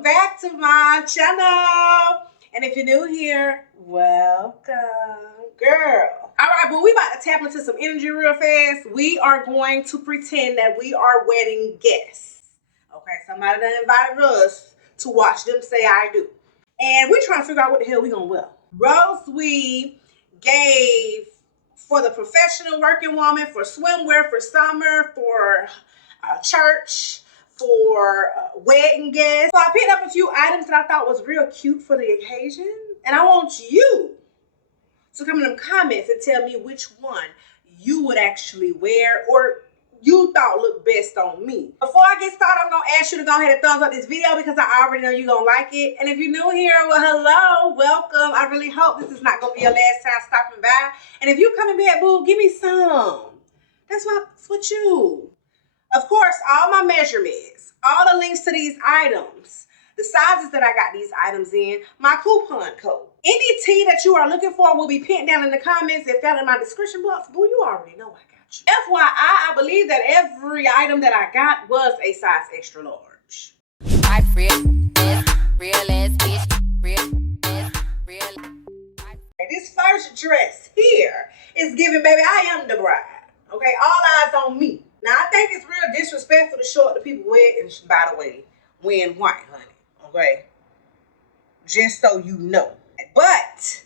welcome back to my channel. And if you're new here, welcome, girl. All right, but we about to tap into some energy real fast. We are going to pretend that we are wedding guests. Okay, somebody done invited us to watch them say I do. And we're trying to figure out what the hell we gonna wear. Rosewe gave for the professional working woman, for swimwear, for summer, for church, for wedding guests. So I picked up a few items that I thought was real cute for the occasion. And I want you to come in them comments and tell me which one you would actually wear or you thought looked best on me. Before I get started, I'm going to ask you to go ahead and thumbs up this video because I already know you're going to like it. And if you're new here, well, hello, welcome. I really hope this is not going to be your last time stopping by. And if you coming back, boo, give me some. That's what you. Of course, all my measurements, all the links to these items, the sizes that I got these items in, my coupon code. Any tea that you are looking for will be pinned down in the comments and found in my description box. Boo, you already know I got you. FYI, I believe that every item that I got was a size extra large. This first dress here is giving, baby, I am the bride. Okay, all eyes on me. Now, I think it's real disrespectful to show up to people weddings, by the way, wearing white, honey. Okay? Just so you know. But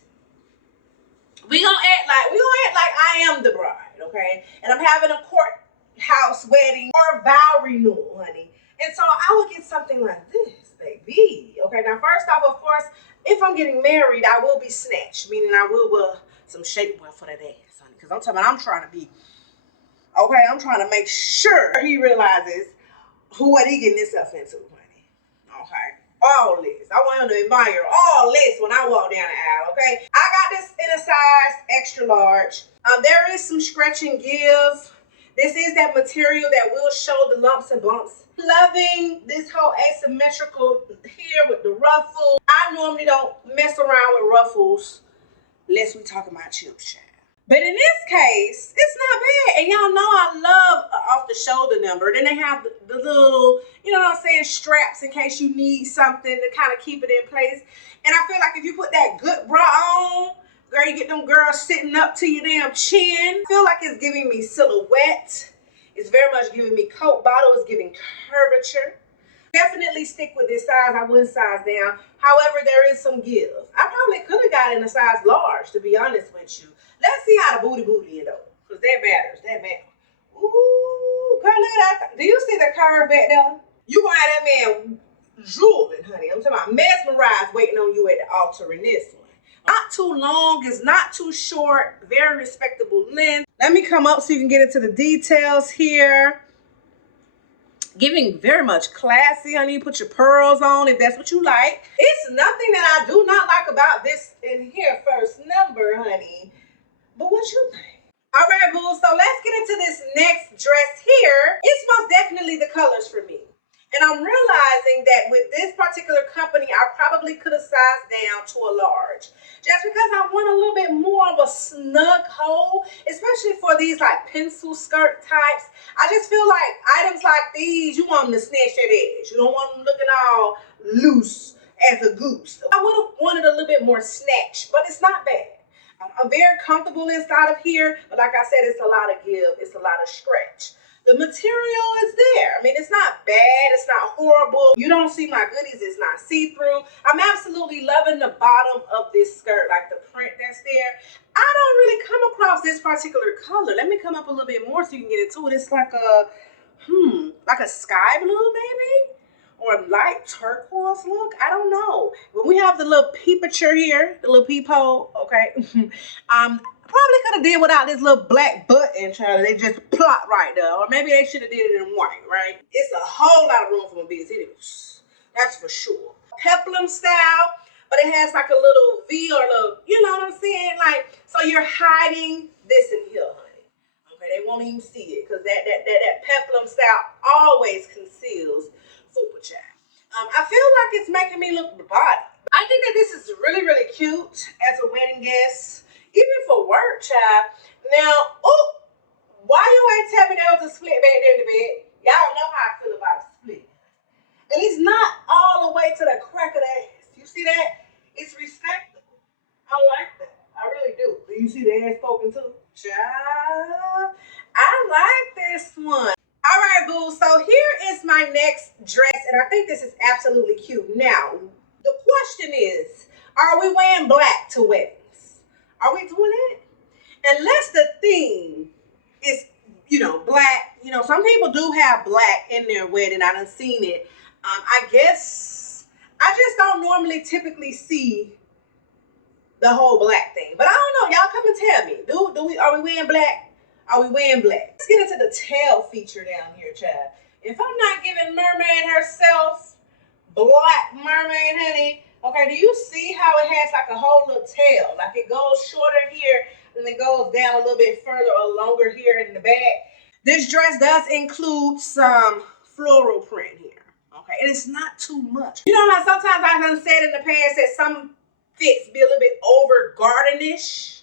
we gonna act like I am the bride, okay? And I'm having a courthouse wedding or vow renewal, honey. And so I would get something like this, baby. Okay, now first off, of course, if I'm getting married, I will be snatched, meaning I will wear some shapewear for that ass, honey. Because I'm talking about I'm trying to be, okay, I'm trying to make sure he realizes what he getting himself into, honey. Okay. All this. I want him to admire all this when I walk down the aisle, okay? I got this in a size extra large. There is some stretch and give. This is that material that will show the lumps and bumps. Loving this whole asymmetrical here with the ruffle. I normally don't mess around with ruffles unless we talking about chips, child. But in this case, it's not bad. And y'all know I love off the shoulder number. Then they have the little, you know what I'm saying, straps in case you need something to kind of keep it in place. And I feel like if you put that good bra on, girl, you get them girls sitting up to your damn chin. I feel like it's giving me silhouette. It's very much giving me coat bottle. It's giving curvature. Definitely stick with this size. I wouldn't size down. However, there is some give. I probably could have got in a size large, to be honest with you. Let's see how the booty it though, because that matters. That matters. Ooh, girl, look at that. Do you see the curve back there? You gonna have that man drooling, honey. I'm talking about mesmerized waiting on you at the altar in this one. Not too long, it's not too short, very respectable length. Let me come up so you can get into the details here. Giving very much classy, honey. Put your pearls on if that's what you like. It's nothing that I do not like about this in here first number, honey. But what you think? All right, boo. So let's get into this next dress here. It's most definitely the colors for me. And I'm realizing that with this particular company, I probably could have sized down to a large. Just because I want a little bit more of a snug hole, especially for these like pencil skirt types. I just feel like items like these, you want them to snatch that edge. You don't want them looking all loose as a goose. I would have wanted a little bit more snatch, but it's not bad. I'm very comfortable inside of here, but like I said, it's a lot of give, it's a lot of stretch. The material is there. I mean, it's not bad, it's not horrible. You don't see my goodies, it's not see-through. I'm absolutely loving the bottom of this skirt, like the print that's there. I don't really come across this particular color. Let me come up a little bit more so you can get into it. It's like a sky blue, maybe? Or a light turquoise look. I don't know. When we have the little peepature here, the little peephole, okay. Probably could have did without this little black button, child. They just plot right there. Or maybe they should have did it in white, right? It's a whole lot of room for my business. That's for sure. Peplum style, but it has like a little V or a little, you know what I'm saying? Like, so you're hiding this in here, honey. Okay, they won't even see it because that peplum style always conceals fupa child. I feel like it's making me look the body. I think that this is really, really cute as a wedding guest, even for work, child. Now, oh, why you ain't tell me there was a split back there in the bed? Y'all know how I feel about a split. And it's not all the way way to the crack of the ass. You see that? It's respectable. I like that. I really do. Do you see the ass poking too? Child, I like this one. All right, boo. So here is my next dress, and I think this is absolutely cute. Now, the question is, are we wearing black to weddings? Are we doing it? Unless the theme is, you know, black. You know, some people do have black in their wedding. I done seen it. I guess I just don't normally typically see the whole black thing. But I don't know. Y'all come and tell me. Are we wearing black? Are we wearing black? Let's get into the tail feature down here, child. If I'm not giving mermaid herself, black mermaid, honey, okay, do you see how it has like a whole little tail? Like it goes shorter here and it goes down a little bit further or longer here in the back. This dress does include some floral print here, okay? And it's not too much. You know how sometimes I've done said in the past that some fits be a little bit over gardenish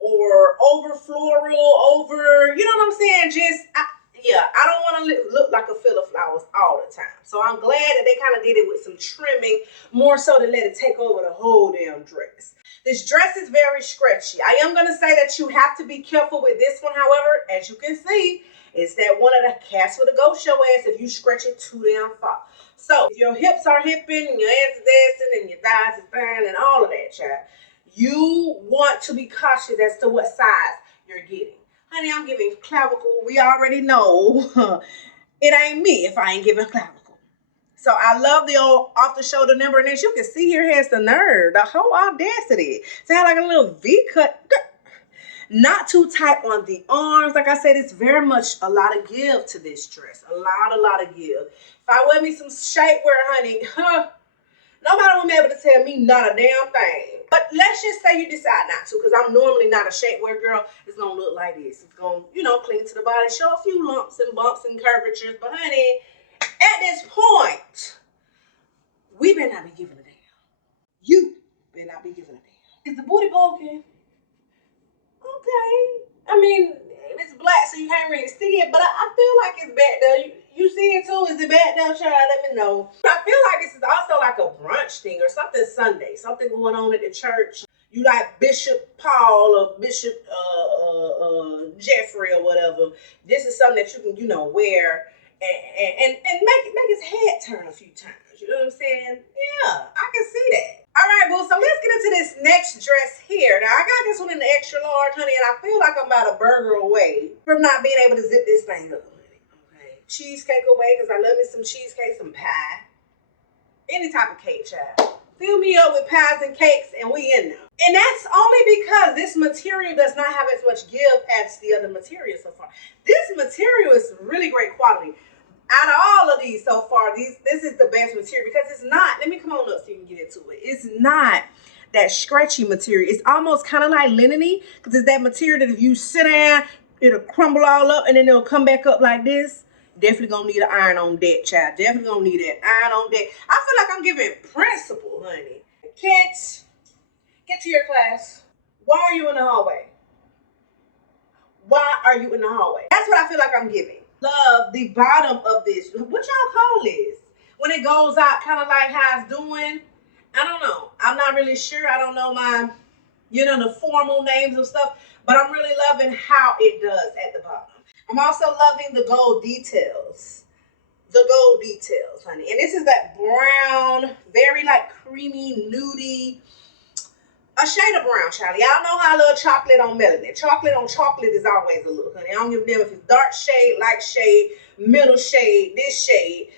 or over floral, over, you know what I'm saying? Just, I don't want to look like a field of flowers all the time. So I'm glad that they kind of did it with some trimming, more so to let it take over the whole damn dress. This dress is very stretchy. I am going to say that you have to be careful with this one, however, as you can see, it's that one of the cats with a ghost show ass if you stretch it too damn far. So if your hips are hipping and your ass is assing and your thighs is fine and all of that, child, you want to be cautious as to what size you're getting. Honey, I'm giving clavicle. We already know it ain't me if I ain't giving clavicle. So I love the old off-the-shoulder number. And as you can see here, has the nerve, the whole audacity to have like a little V-cut. Not too tight on the arms. Like I said, it's very much a lot of give to this dress. A lot of give. If I wear me some shapewear, honey, nobody will be able to tell me not a damn thing. But let's just say you decide not to, because I'm normally not a shapewear girl. It's going to look like this. It's going to, you know, cling to the body, show a few lumps and bumps and curvatures. But honey, at this point, we better not be giving a damn. You better not be giving a damn. Is the booty bulging? Okay. I mean, it's black, so you can't really see it, but I feel like it's back there. You see it too? Is it back there, child? Let me know. I feel like this is also like a brunch thing or something Sunday. Something going on at the church. You like Bishop Paul or Bishop Jeffrey or whatever. This is something that you can, you know, wear and make his head turn a few times. You know what I'm saying? Yeah, I can see that. All right, boo, so let's get into this next dress here. Now, I got this one in the extra large, honey, and I feel like I'm about a burger away from not being able to zip this thing up, honey. Okay, cheesecake away, because I love me some cheesecake, some pie. Any type of cake, child. Fill me up with pies and cakes, and we in there. And that's only because this material does not have as much give as the other material so far. This material is really great quality. Out of all of these so far, this is the best material because it's not, let me come on up so you can get into it. It's not that stretchy material. It's almost kind of like linen-y because it's that material that if you sit down, it'll crumble all up and then it'll come back up like this. Definitely gonna need an iron on deck, child. Definitely gonna need that iron on deck. I feel like I'm giving principle, honey. Kids, get to your class. Why are you in the hallway? Why are you in the hallway? That's what I feel like I'm giving. Love the bottom of this. What y'all call this? When it goes out, kind of like how it's doing. I don't know. I'm not really sure. I don't know my, you know, the formal names of stuff. But I'm really loving how it does at the bottom. I'm also loving the gold details. The gold details, honey. And this is that brown, very like creamy, nudie. A shade of brown, child. Y'all know how I love chocolate on melanin. Chocolate on chocolate is always a look, honey. I don't give a damn if it's dark shade, light shade, middle shade, this shade.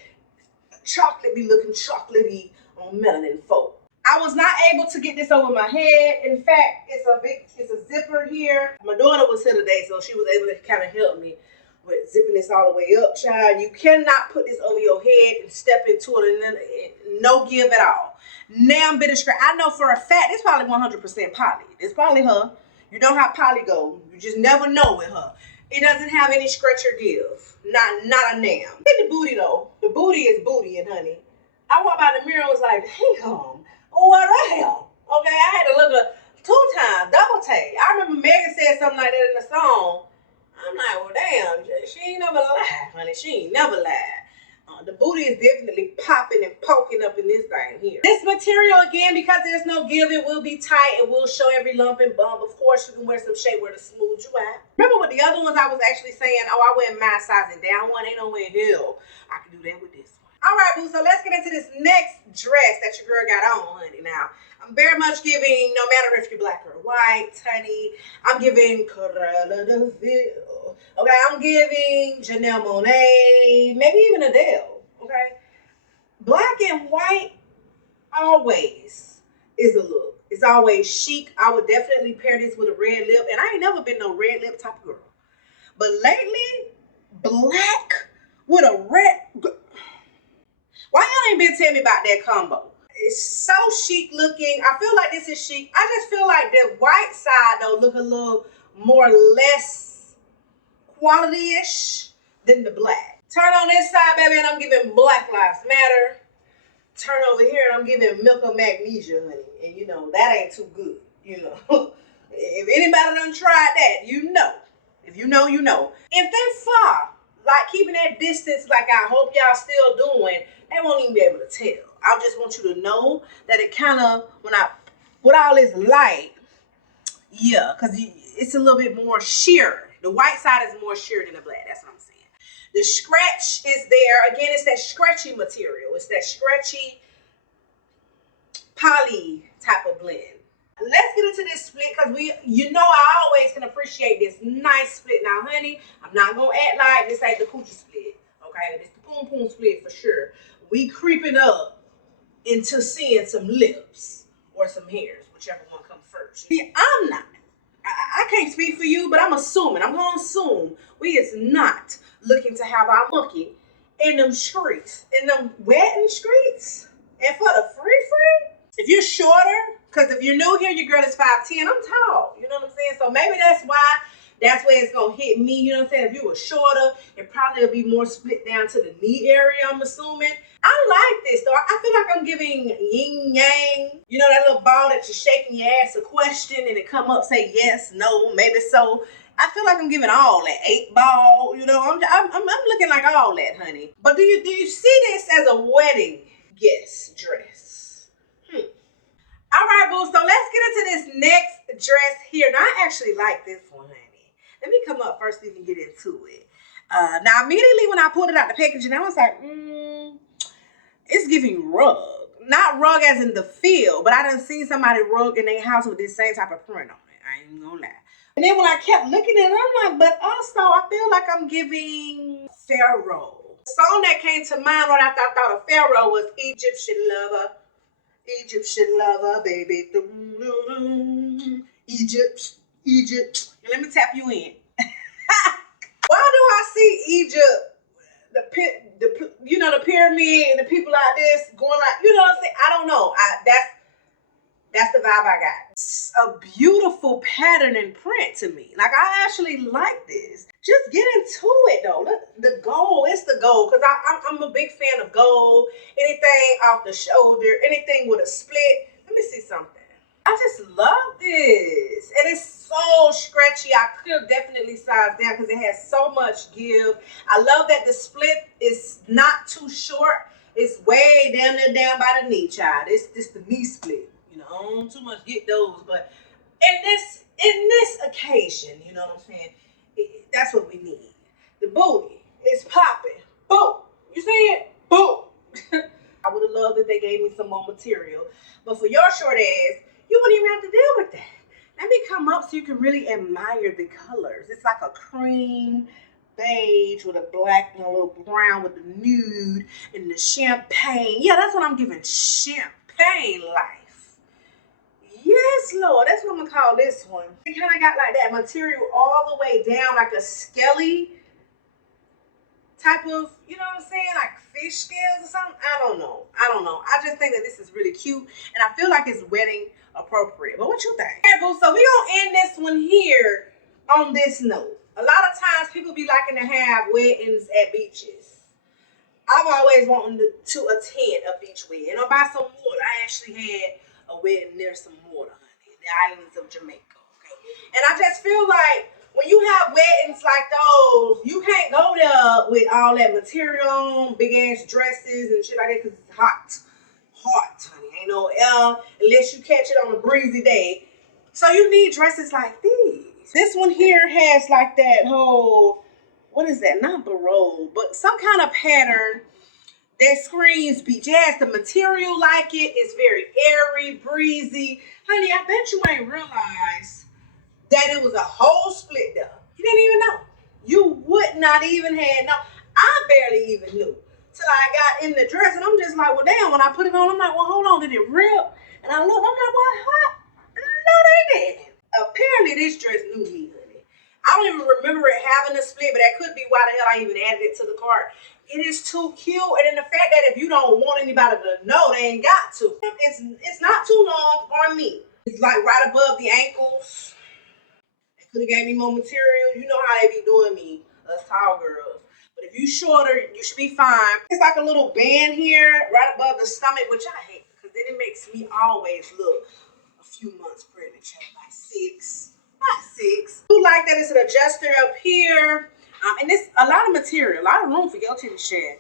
Chocolate be looking chocolatey on melanin folk. I was not able to get this over my head. In fact, it's a zipper here. My daughter was here today, so she was able to kind of help me with zipping this all the way up, child. You cannot put this over your head and step into it and then no give at all. Now bit of straight. I know for a fact it's probably 100% poly. It's probably her. You know how poly go. You just never know with her. It doesn't have any stretch or give. Not a damn. Look at the booty though. The booty is booty, and honey. I walked by the mirror and was like, damn. Oh, what the hell? Okay, I had to look at 2 times, double take. I remember Megan said something like that in the song. I'm like, well, damn, she ain't never lied, honey. She ain't never lied. The booty is definitely popping and poking up in this thing here. This material, again, because there's no give, it will be tight. It will show every lump and bump. Of course, you can wear some shapewear to smooth you out. Remember with the other ones, I was actually saying, oh, I wear my sizing down one. Ain't no way in hell I can do that with this one. All right, boo, so let's get into this next dress that your girl got on, honey. Now, I'm very much giving, no matter if you're black or white, honey, I'm giving Cruella de Vil. Okay, I'm giving Janelle Monáe, maybe even Adele. Okay, black and white always is a look. It's always chic. I would definitely pair this with a red lip, and I ain't never been no red lip type of girl. But lately, black with a red. Why y'all ain't been telling me about that combo? It's so chic looking. I feel like this is chic. I just feel like the white side though look a little more less quality-ish than the black. Turn on this side, baby, and I'm giving Black Lives Matter. Turn over here and I'm giving Milk of Magnesia, honey. And you know, that ain't too good, you know. If anybody done tried that, you know. If you know, you know. If they far, like keeping that distance like I hope y'all still doing, they won't even be able to tell. I just want you to know that it kind of, when I put all this light, yeah, because it's a little bit more sheer. The white side is more sheer than the black. That's what I'm saying. The scratch is there. Again, it's that scratchy material. It's that scratchy poly type of blend. Let's get into this split because you know I always can appreciate this nice split. Now, honey, I'm not going to act like this ain't the coochie split. Okay, this the poom poom split for sure. We creeping up into seeing some lips or some hairs, whichever one comes first. See, I'm not. I can't speak for you, but I'm assuming. I'm going to assume we is not looking to have our monkey in them streets, in them wetting streets, and for the free. If you're shorter, because if you're new here, your girl is 5'10", I'm tall. You know what I'm saying? So maybe that's where it's going to hit me. You know what I'm saying? If you were shorter, it probably will be more split down to the knee area, I'm assuming. I like this, though. I feel like I'm giving yin yang. You know that little ball that you're shaking, you ask a question, and it come up, say yes, no, maybe so. I feel like I'm giving all that 8 ball. You know, I'm looking like all that, honey. But do you see this as a wedding guest dress? All right, boo, so let's get into this next dress here. Now, I actually like this one, honey. Let me come up first so we can get into it. Now, immediately when I pulled it out the packaging, I was like, it's giving rug. Not rug as in the feel, but I done seen somebody rug in their house with this same type of print on it. I ain't gonna lie. And then when I kept looking at it, I'm like, but also I feel like I'm giving Pharaoh. The song that came to mind when I thought of Pharaoh was Egyptian Lover. Egyptian lover, baby. Egypt. And let me tap you in. Why do I see Egypt, the pyramid and the people like this going like, you know what I'm saying? I don't know. That's the vibe I got. It's a beautiful pattern and print to me. Like, I actually like this. Just get into it, though. Look, the gold, it's the gold. Because I'm a big fan of gold. Anything off the shoulder, anything with a split. Let me see something. I just love this. And it's so stretchy. I could definitely size down because it has so much give. I love that the split is not too short. It's way down by the knee, child. It's the knee split. You know, I don't too much get those. But in this occasion, you know what I'm saying? That's what we need. The booty is popping. Boom. You see it? Boom. I would have loved if they gave me some more material. But for your short ass, you wouldn't even have to deal with that. Let me come up so you can really admire the colors. It's like a cream beige with a black and a little brown with the nude and the champagne. Yeah, that's what I'm giving. Champagne life. Yes, Lord. That's what I'm going to call this one. It kind of got like that material all the way down, like a skelly type of, you know what I'm saying? Like fish scales or something. I don't know. I just think that this is really cute. And I feel like it's wedding appropriate. But what you think? Okay, boo. So we're going to end this one here on this note. A lot of times people be liking to have weddings at beaches. I've always wanted to attend a beach wedding or buy some water. I actually had a wedding near some water, honey, in the islands of Jamaica. Okay, and I just feel like when you have weddings like those, you can't go there with all that material on, big ass dresses and shit like that, because it's hot. Hot, honey. Ain't no air unless you catch it on a breezy day. So you need dresses like these. This one here has like that whole, what is that? Not baroque, but some kind of pattern that screams beach. It has the material like it. It's very airy, breezy. Honey, I bet you ain't realized that it was a whole split there. You didn't even know. You would not even have known. I barely even knew till I got in the dress, and I'm just like, well, damn. When I put it on, I'm like, well, hold on, did it rip? And I look, I'm like, what? No, they didn't. Apparently, this dress knew me, honey. I don't even remember it having a split, but that could be why the hell I even added it to the cart. It is too cute, and then the fact that if you don't want anybody to know, they ain't got to. It's not too long on me. It's like right above the ankles. They could have gave me more material. You know how they be doing me, us tall girls. But if you shorter, you should be fine. It's like a little band here, right above the stomach, which I hate, because then it makes me always look a few months pregnant, child, like 6. Not 6. I do like that it's an adjuster up here. And it's a lot of material, a lot of room for your titty shed.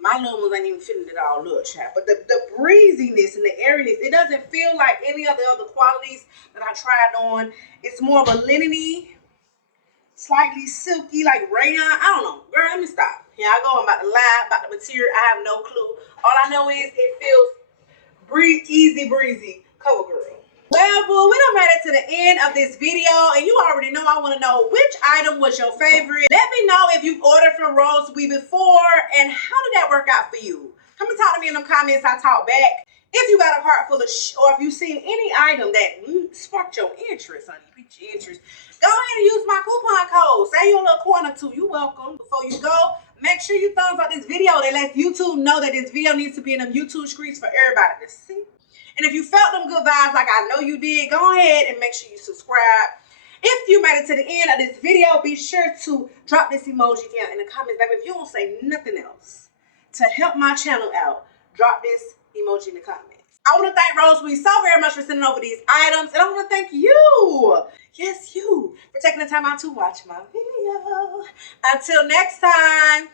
My little ones ain't even fitting it all up, child. But the breeziness and the airiness, it doesn't feel like any of the other qualities that I tried on. It's more of a linen-y, slightly silky, like rayon. I don't know. Girl, let me stop. Here I go. I'm about to lie about the material. I have no clue. All I know is it feels easy breezy. Cover girl. Well, boo, we done made it to the end of this video, and you already know I want to know which item was your favorite. Let me know if you've ordered from Rosewe before, and how did that work out for you? Come and talk to me in the comments. I talk back. If you got a cart full of or if you've seen any item that sparked your interest, honey, piqued your interest, go ahead and use my coupon code. Save your little coin or two. You're welcome. Before you go, make sure you thumbs up this video. That lets YouTube know that this video needs to be in them YouTube streets for everybody to see. And if you felt them good vibes like I know you did, go ahead and make sure you subscribe. If you made it to the end of this video, be sure to drop this emoji down in the comments. Baby, if you don't say nothing else to help my channel out, drop this emoji in the comments. I want to thank Rosewe so very much for sending over these items. And I want to thank you, yes, you, for taking the time out to watch my video. Until next time.